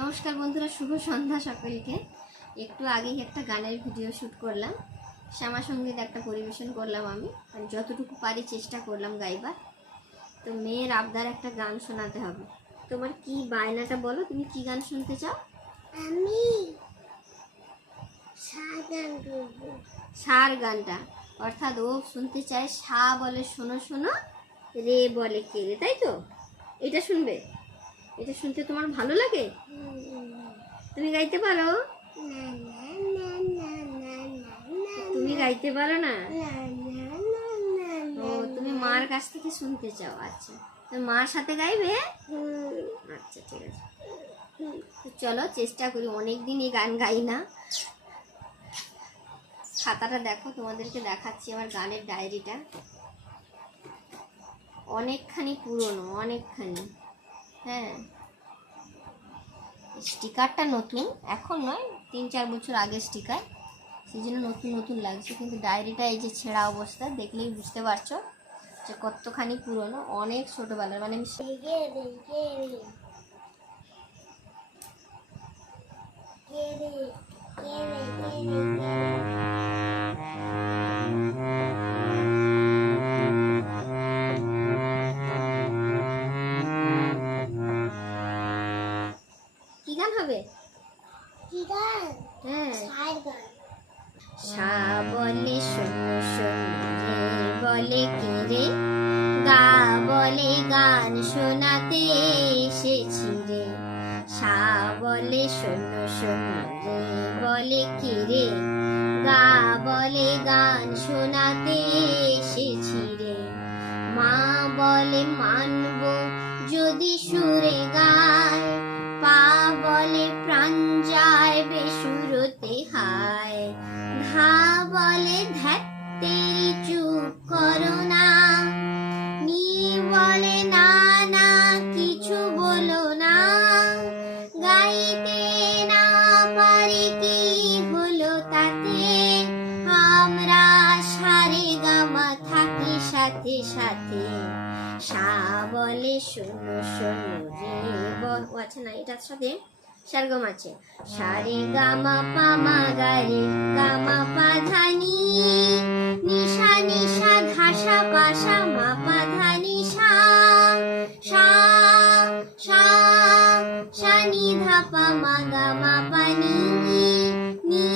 নমস্কার বন্ধুরা শুভ সন্ধ্যা সকলকে। একটু আগেই একটা গানের ভিডিও শ্যুট করলাম। শ্যামা সংগীত একটা পরিবেশন করলাম আমি আর যতটুকু পারি চেষ্টা করলাম গাইবার। তো মেয়ের আবদার একটা গান শোনাতে হবে। তোমার কি বায়নাটা বলো তুমি কি গান শুনতে চাও? আমি সার গানটা। অর্থাৎ ও শুনতে চায় সা বলে শোনো শোনো রে বলে কে রে তাই তো? এটা শুনবে? এটা শুনতে তোমার ভালো লাগে? তুমি গাইতে পারো? তুমি গাইতে পারো না? ও, তুমি মার কাছ থেকে শুনতে চাও আচ্ছা। মার সাথে গাইবে? আচ্ছা ঠিক আছে। চলো, চেষ্টা করি অনেক দিন এই গান গাই না। খাতাটা দেখো, তোমাদেরকে দেখাচ্ছি আমার গানের ডায়েরিটা। অনেকখানি পুরনো, অনেকখানি। হ্যাঁ। স্টিকারটা নতুন এখন নয় তিন চার বছর আগে স্টিকার সেই জন্য নতুন নতুন লাগছে কিন্তু ডায়েরিটা এই যে ছেঁড়া অবস্থা দেখলেই বুঝতে পারছ যে কতখানি পুরনো অনেক ছোটোবেলার মানে আমি সে- গান হবে? গান? হ্যাঁ। গান। বলে শোনো শোনো বলে কে রে? গা বলে গান শোনাতে এসেছি রে। সা বলে শোনো শোনো রে বলে কে রে? গা বলে গান শোনাতে এসেছি রে। মা বলে মানব যদি সুরে গায় সাথে সাথে সা বলে শোনো রে ও আচ্ছা না, এটার সাথে সারগম আছে সারে গামা পামা গারে গামা পাধানি নিশা নিশা ধাসা পাশা মা পাধানি মা নি নি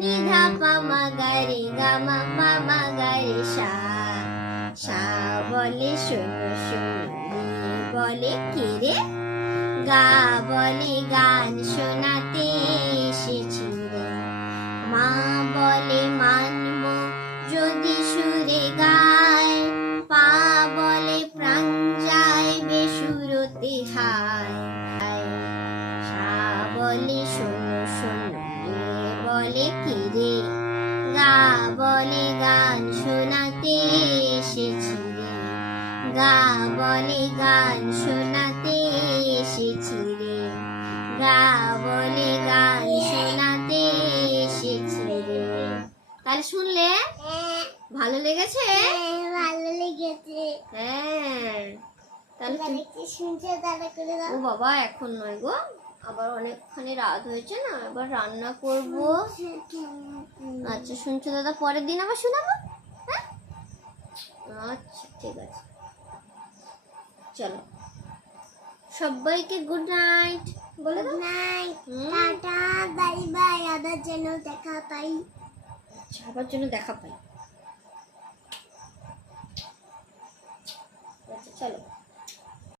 নি ধা পা মা গা রে, গা মা পা মা গা রে সা সা বলে শোনো শোনো বলে কে রে? গা বলে গান শোনাতে এসেছি মা বলে মানব, যদি সুরে গায়। পা বলে প্রাণ যায়, বেসুরতে হায়। বলে শোনো শোনো বলে কে রে? গা বলে গান গা বলে গান শোনাতে এসেছি রে। গা বলে গান শোনাতে এসেছি রে। তাহলে শুনলে? ভালো লেগেছে? ভালো লেগেছে হ্যাঁ। তাহলে শুনছে তারা করে ও বাবা, এখন নয় গো। আবার অনেকখানি রাত হয়েছে না, এবার রান্না করব। আচ্ছা শুনছো দাদা, পরের দিন আবার শোনাবো? হ্যাঁ? আচ্ছা ঠিক আছে। চলো। সবাইকে গুড নাইট বলে দাও। নাইট। টাটা বাই বাই আবার যেন দেখা পাই। আবার যেন দেখা পাই। আচ্ছা চলো।